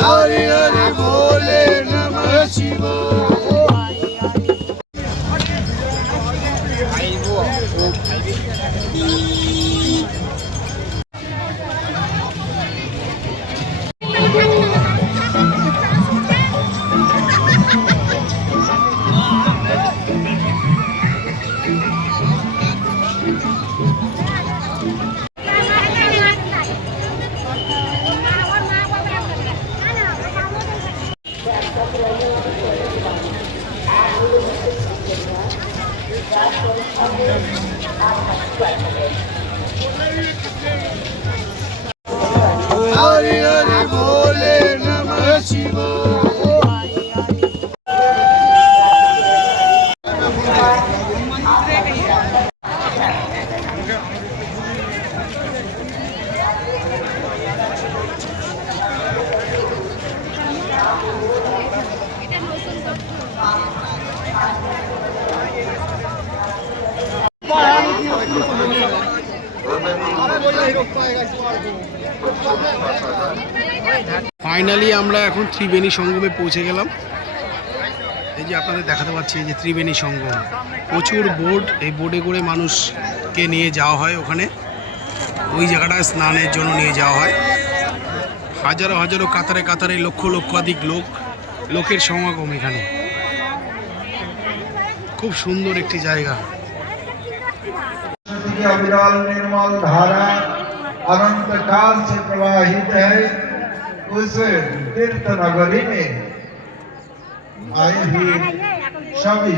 হরি হরি বলে নম Shiva Thank you. Thank you. Finally আমরা এখন ত্রিবেণী সঙ্গমে পৌঁছে গেলাম। এই যে আপনাদের দেখাতে পাচ্ছি, এই যে ত্রিবেণী সঙ্গম। প্রচুর বোট এই বোটে করে মানুষকে নিয়ে যাওয়া হয় ওখানে। ওই জায়গাটায় স্নানের জন্য নিয়ে যাওয়া হয়। হাজারো হাজারো কাতারে কাতারে, লক্ষ লক্ষাধিক লোক, লোকের সমাগম এখানে। খুব সুন্দর একটি জায়গা। নির্মল ধারা अनंत काल से प्रवाहित है उस तीर्थ नगरी में। आए हुए सभी